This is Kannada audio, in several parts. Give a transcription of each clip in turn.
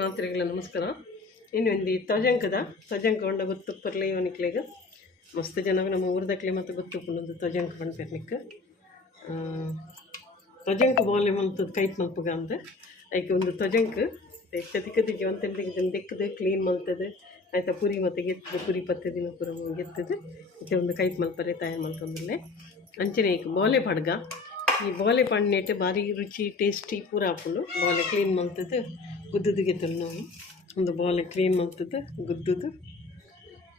ಮಾತ್ರೆಗಳ ನಮಸ್ಕಾರ. ಇನ್ನೊಂದು ತ್ವಜಂಕ ಹೊಂಡ ಗೊತ್ತುಪ್ಪರ್ಲೆ ಇವನಿಕ್ಲೆಗ ಮಸ್ತ್ ಜನ ನಮ್ಮ ಊರ್ದಕ್ಲೆ ಮತ್ತು ಗೊತ್ತುಪ್ಪುನದು ತ್ವಜಂಕ ಪಂಡ್ಪೆರ್ನಿಕ್ ತ್ವಜಂಕ ಬಾಲ್ಯ ಮಲ್ತದ್ದು ಕೈಟ್ ಮಲ್ಪುಗ ಅಂತ ಐಕೆ ಒಂದು ತ್ವಜಂಕ ದಿಕ್ಕದಿಗೆ ಒಂತೆಂಟಿಗೆ ದಿಕ್ಕದು ಕ್ಲೀನ್ ಮಲ್ತದು ಆಯ್ತಾ ಪುರಿ ಮತ್ತು ಗೆತ್ತದು ಪುರಿ ಪತ್ತೆ ದಿನ ಪುರ ಗೆತ್ತದು ಮತ್ತೆ ಒಂದು ಕೈಟ್ ಮಲ್ಪರೆ ತಯಾರು ಮಲ್ತಂದಿಲ್ಲ ಅಂಚನೆ ಈಗ ಬೋಲೆ ಪಡ್ಗ ಈ ಬೋಲೆ ಪಣ್ಣೆಟ್ಟು ಭಾರಿ ರುಚಿ ಟೇಸ್ಟಿ ಪೂರ ಹಾಕೊಂಡು ಬೋಲೆ ಕ್ಲೀನ್ ಮಲ್ತದ್ದು ಗುದ್ದದು ಗೆತ್ತಲು ನಾವು ಒಂದು ಬೋಲೆ ಕ್ಲೀನ್ ಮಲ್ತದ್ದು ಗುದ್ದದು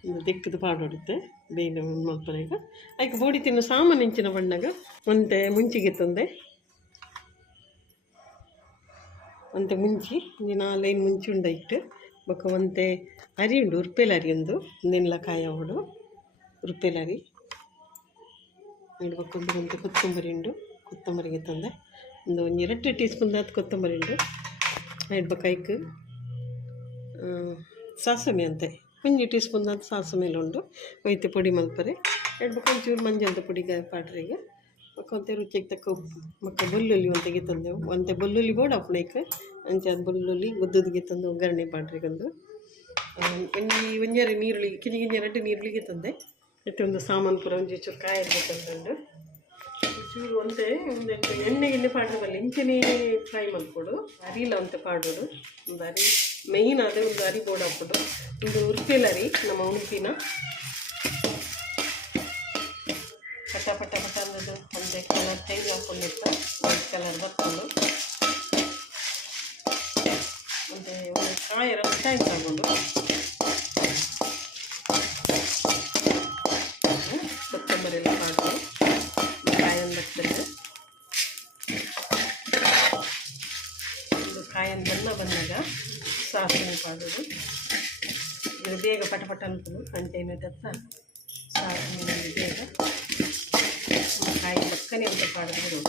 ಒಂದು ದಿಕ್ಕದು ಪಾಡೋಡುತ್ತೆ ಬೇಗ ಮಲ್ಪರೆ ಈಗ ಆಯ್ಕೆ ಬೋಡಿ ತಿನ್ನು ಸಾಮಾನು ಇಂಚಿನ ಬಣ್ಣಗ ಒಂತೆ ಮುಂಚಿಗೆ ತಂದೆ ಒಂತೆ ಮುಂಚಿ ನಾಲೇನು ಮುಂಚಿ ಉಂಡ ಇಟ್ಟು ಬೊಕ್ಕ ಒಂತೆ ಅರಿ ಉಂಡು ಉರ್ಪೆಲ್ ಅರಿ ಒಂದು ಒಂದೆಲ್ಲ ಕಾಯ ಅವಡು ಉರ್ಪೆಲ್ ಅರಿ ಇಡ್ಬೇಕೊಂದು ಒಂದು ಕೊತ್ತಂಬರಿ ಉಂಡು ಕೊತ್ತಂಬರಿಗೆ ತಂದೆ ಒಂದು 2 ಟೀ ಸ್ಪೂನ್ ಅದು ಕೊತ್ತಂಬರಿ ಉಂಡು ಇಡ್ಬೇಕು ಐಕ್ ಸಾಸಮೆ ಅಂತೆ 1 ಟೀ ಸ್ಪೂನ್ ಅದು ಸಾಸಮೆ ಉಂಡು ಒಯ್ತೆ ಪುಡಿ ಮಲ್ಪರೆ ಇಡ್ಬೇಕು ಒಂಚೂರು ಮಂಜದ ಪುಡಿಗೆ ಪಾಟ್ರಿಗೆ ಮಕ್ಕಂತೆ ರುಚಿಗೆ ತಕ್ಕ ಉಪ್ಪು ಮಕ್ಕ ಬೆಳ್ಳುಳ್ಳಿ ಒಂತೆಗೆ ತಂದೆವು ಒಂತೆ ಬೆಳ್ಳುಳ್ಳಿ ಬೋಡ ಅಪ್ಪನೈಕೆ ಅಂಚೆ ಅದು ಬೆಳ್ಳುಳ್ಳಿ ಗುದ್ದದಿಗೆ ತಂದು ಒಗ್ಗರಣೆ ಪಾಟ್ರಿಗೊಂದು ಒಂಜರೆ ನೀರುಳ್ಳಿ ಕಿಂಜ 2 ನೀರುಳ್ಳಿಗೆ ತಂದೆ ಮತ್ತೆ ಒಂದು ಸಾಮಾನು ಪೂರ ಒಂಚೂರು ಚೂರು ಕಾಯಿ ಇರ್ಬೇಕಂತಂದು ಚೂರು ಒಂತೆ ಒಂದು ಎಣ್ಣೆಗೆ ಪಾಡ್ರೆ ಬರಲಿ ಇಂಚೆನೇ ಫ್ರೈ ಮಾಡ್ಕೊಡು ಅರಿಲ್ಲ ಅಂತ ಪಾಡೋಡು ಒಂದು ಅರಿ ಮೇಯ್ನ್ ಅದೇ ಒಂದು ಅರಿ ಬೋರ್ಡ್ ಹಾಕ್ಬಿಟ್ಟು ಒಂದು ಉರ್ಪೆಲ್ ಅರಿ ನಮ್ಮ ಉಡುಪಿನ ಪಟ ಪಟ ಪಟ ಅನ್ನೋದು ಒಂದೇ ಕಲರ್ ಚೇಂಜ್ ಹಾಕ್ಕೊಂಡಿರ್ತ ವೈಟ್ ಕಲರ್ ಬರ್ಕೊಂಡು ಮತ್ತು ಒಂದು ಕಾಯಿ ಟೈಮ್ ತಗೊಂಡು ಕೊತ್ತಂಬರಿ ಎಲ್ಲ ಪಾಡ್ದು ಕಾಯನ್ನು ಬರ್ತದೆ ಒಂದು ಕಾಯನ್ನು ಬಂದಾಗ ಸಾಸಿವೆ ಪಾಡೋದು ಇದು ಬೇಗ ಪಟ ಪಟ ಅನ್ಕೊಂಡು ಕಂಟೈನರ್ ಹತ್ರ ಸಾಸಿವೆ ಬೇಗ ಕಾಯಿ ಪಕ್ಕನೆ ಅಂತ ಪಾಡಿದ್ರು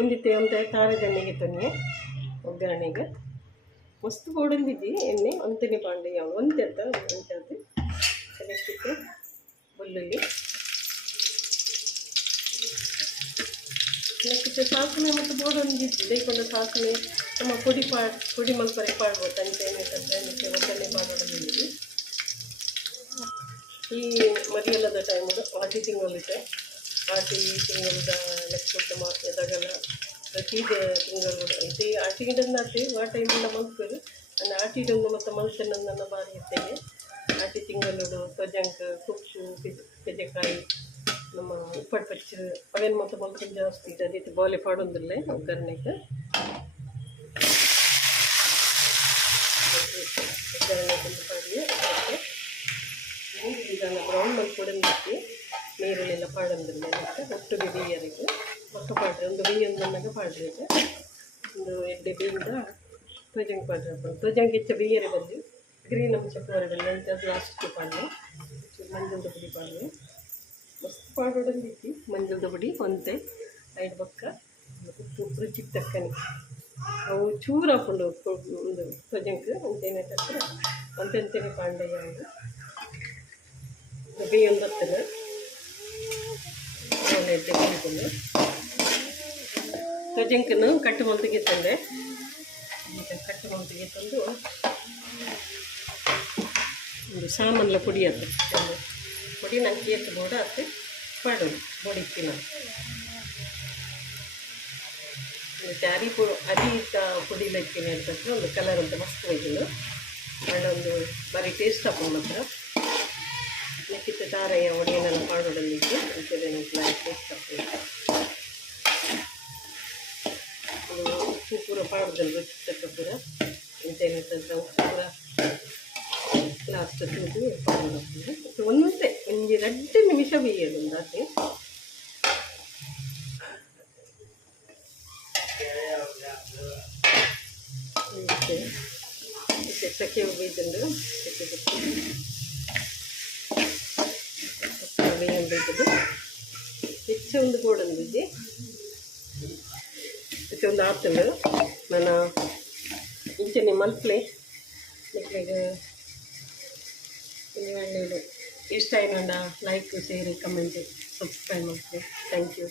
ಉಂದಿತ್ತೆ ಅಂತ ಖಾರದೆಣ್ಣೆಗೆ ತೊನ್ನೆ ಒಗ್ಗರಣೆಗೆ ಮಸ್ತ್ ಬೋಡಂದಿದ್ದಿ ಎಣ್ಣೆ ಒಂತನೇ ಪಾಂಡೆ ಯಾವ ಒಂತೆ ಅಂತ ಒಂಚದ್ದು ಚೆನ್ನಾಗಿತ್ತು ಬೆಳ್ಳುಳ್ಳಿ ನೆಕ್ಸ್ಟ್ ಸಾಸಿವೆ ಮತ್ತು ಬೋಡೊಂದಿದ್ದು ಬೇಕೊಂಡ ಸಾಸಿವೆ ನಮ್ಮ ಪುಡಿ ಮಲ್ಪರೆ ಪಾಡ್ಬೋದು ತಂಚೆಣ್ಣೆ ತಂಚೆ ಒಗ್ಗರಣೆ ಪಾಡೋದಿದ್ದು ಈ ಮರಿಯಲ್ಲದ ಟೈಮು ಆಟಿ ತಿಂಗಳಿದೆ ಆಟಿ ತಿಂಗಳದ ನೆಕ್ಸ್ಟ್ ಎದಾಗಲ್ಲ ಪ್ರತಿ ತಿಂಗಳು ಇದು ಆಟಿ ಗಿಡದ ಆಟಿ ಆ ಟೈಮಿಂದ ಮಲ್ಪರು ನಾನು ಆಟಿಡೊಂದು ಮತ್ತು ಮಲ್ಸನ್ನೊಂದನ್ನು ಬಾರಿ ಇರ್ತೇನೆ ಆಟಿ ತಿಂಗಳು ತ್ವಜಂಕ ಕುಚ್ಚು ಕೆಜೆಕಾಯಿ ನಮ್ಮ ಉಪ್ಪಟ್ಟು ಪಚ್ಚು ಅವೇನು ಮತ್ತು ಮಲ್ಕೊಂಡು ಜಾಸ್ತಿ ಇದೆ ಅದಕ್ಕೆ ಬೋಲೆ ಪಾಡೋದಿಲ್ಲ ಒಗ್ಗರಣೆಗೆ ಒಗ್ಗರಣೆ ತಂದು ಪಾಡಿ ನೀರು ಇದನ್ನು ಬ್ರೌನ್ ಮಲ್ಕೊಡಂದಿತ್ತು ನೀರಲ್ಲೆಲ್ಲ ಪಾಡಂದಿಲ್ಲ ಮತ್ತು ಒಟ್ಟಿಗೆ ಬೇಯರಿಗೆ ಮಕ್ಕ ಪಾಡ್ರಿ ಒಂದು ಬೇಯೊಂದನ್ನಾಗ ಪಾಡ್ರಿ ಒಂದು ಎಡ್ಡೆ ಬೇಯಿಂದ ತ್ವಜಂಕ ಪಾಡ್ರಿ ತ್ವಜಂಕ ಹೆಚ್ಚು ಬೇಯರೆ ಬಂದು ಗ್ರೀನ್ ಅಂಶ ಹೊರಗಡೆ ಅದು ಲಾಸ್ಟ್ ಪಾಡ್ರಿ ಮಂಜದ ಪುಡಿ ಪಾಡ್ರಿ ಮಸ್ತ್ ಪಾಡೋಡಂದಿತ್ತು ಮಂಜದ ಪುಡಿ ಒಂತೆ ಐದು ಬಕ್ಕ ಉಪ್ಪು ರುಚಿಗೆ ತಕ್ಕನೆ ಅವು ಚೂರು ಹಾಕ್ಕೊಂಡು ಒಂದು ತ್ವಜಂಕ ಅಂತೇನೆ ಹತ್ರ ಒಂತೆಂತೇನೆ ಪಾಂಡೆ ಯಾವುದು ಬೇಯೊಂದು ಹತ್ತನ ಎಡ್ಡೆ ಹಾಕೊಂಡು ತ್ವಜಂಕನ್ನು ಕಟ್ಟು ಮೊಂತಿಗೆ ತಂದೆ ಕಟ್ಟು ಮೊಂತಿಗೆ ತಂದು ಒಂದು ಸಾಮಾನ್ಲ ಪುಡಿ ಅದು ಪುಡಿ ನಂಗೆ ಕೇತು ಬೋಡ ಅದು ಪಾಡೋದು ಬೋಡಿಕ್ಕಿ ನಾವು ಅರಿ ಪುಡಿಲ ಇಕ್ಕಿನಿ ಅಂತಂದ್ರೆ ಒಂದು ಕಲರ್ ಅಂತ ಮಸ್ತ್ ಹೋಯ್ತು ಒಂದು ಬಾರಿ ಟೇಸ್ಟ್ ಹಾಕೊಂಡು ಮಾತ್ರ ನೆಕ್ಕಿತ್ತು ತಾರಯ್ಯ ಒಡೆಯನ್ನೆಲ್ಲ ಪಾಡೋಡಲ್ಲಿದ್ದು ಅಂತೆಲ್ಲ ಟೇಸ್ಟ್ ಹಾಕೊಂಡು ಉಪ್ಪು ಪೂರ ಪಾಡೋದಲ್ಲಿ ರುಚಿ ತಕ್ಕ ಪೂರ ಎಂತೇನಂತಂದ್ರೆ ಉಪ್ಪು ಪೂರ ಲಾಸ್ಟ್ ತಿಂದು ಪಾಡೋದು ಒಂದೇ ಒಂದು 2 ನಿಮಿಷ ಬೇಯೋದು ಒಂದು ಆಸೆ ಸೆಕೆ ಬೇಯ್ತಂದು ಸೆಕೆ ಬೇಯಂಬೈತದು ಹೆಚ್ಚು ಒಂದು ಗೋಡಂದಿದ್ದೆ ಹೆಚ್ಚು ಒಂದು ಆತಲು ನಾನು ಇಂಚನೆ ಮಲ್ಪಲೆ ನೆಕ್ಲೆಗೆ ಎಣ್ಣೆಲು ಇಷ್ಟ ಏನಂಡ ಲೈಕ್ ಶೇರ್ ಕಮೆಂಟ್ ಸಬ್ಸ್ಕ್ರೈಬ್ ಮಾಡ್ತೀವಿ. Thank you.